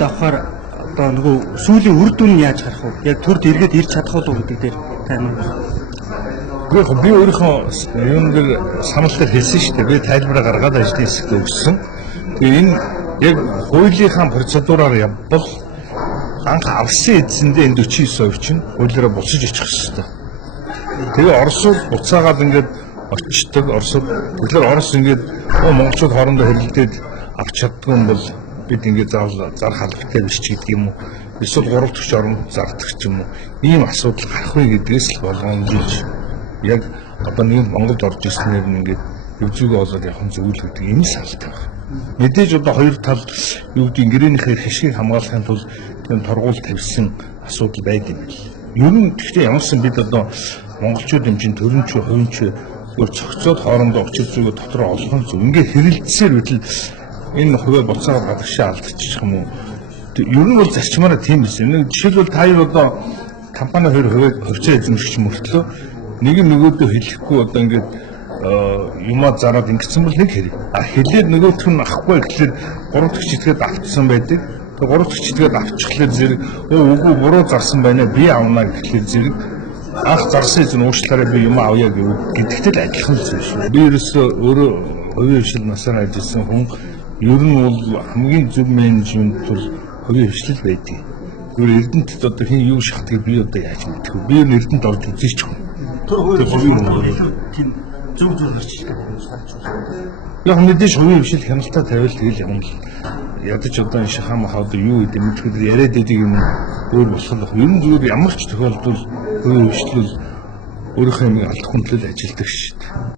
хэмжээнд авахаар одоо нөгөө сүүлийн үр дүн яаж харах вэ? Яг төрд эргээд ирж чадах уу гэдэг дээр тань. Би өөрийнхөө юм дээр санал дээр хэлсэн шүү дээ. Би тайлбараа гаргаад ажлын хэсэгт өгсөн. Тэгээ энэ яг хуулийнхаа процедураар явбал анх авсан эзэндээ энэ 49% чинь хуулиараа бусаж очих хэрэгтэй. Тэгээ Орос бол буцаагаад ингээд очдог. Тэгэхээр Орос ингээд монголчууд хоорондоо хэлэлдээд авч чаддгүй юм бол бид ингээд заавал зар халдтай биш ч гэдэг юм уу. Эсвэл гурав дахь орнд зардаг ч юм уу. Ийм асуудал гарах вэ гэдгээс л болгоомжиж яг одоо нэг Монголд орж ирснээр нь ингээд өвзөөгөө олоод явах нь зөв л гэдэг энэ салт байна. Мэдээж одоо хоёр тал юу гэдэг гэрэнийхээ хишгийг хамгаалахын тулд тийм торгуул тавьсан асуудал байдаг юм бэл. Ер нь гэхдээ ямарсан бид одоо монголчууд юм чинь төрөнч хувинч өөр цогцоод хоорондоо очир зүгөө дотор олох зүг. Ингээд хэрэлдсээр үтэл энэ хувиа буцаад гадагшаа алдчих юм уу? Ер нь бол зарчмаараа тийм биш. Нэг жишээлбэл та хоёр одоо компани хоёр хувьцаа эзэмшигч мөртлөө нэг нөгөөдөө хэлэхгүй одоо ингээд юмаа зараад ингэсэн бол нэг хэрэг. Хэлээд нөгөөх нь авахгүй гэхэлэр гурав дахь читгээд автсан байдаг. Тэгээ гурав дахь читгээд авчихлаар зэрэг үгүй буруу зарсан байна би авна гэхэлэр зэрэг анх зарсан эзэн уучлаарай би юм авъя гэдэгтэй л адилхан зүйл шүү. Би ерөөсөө өөрөө хувийн хвшил насаар ажилласан хүн ер нь бол хамгийн зөв менежмент бол хувийн хвшил байдаг. Гүр Эрдэнэт одоо хин юу шатгийг би одоо яаж мэдэх вэ? Би Эрдэнэт орж үзээч хүн. Тэр хувийн хүн зөв гарч ирдэг юм санаж. Яг мэдээж хувийн хвшил хяналтаа тавиал тэгэл юм л ядаж одоо энэ шахам хаад юу гэдэг мэдхгүй яриад байдаг юм өөр болох юм. Ер нь зүгээр ямар ч тохиолдолд хувийн хвшил өөрийнхөө юм алдах хүндлэл ажилладаг шүү дээ.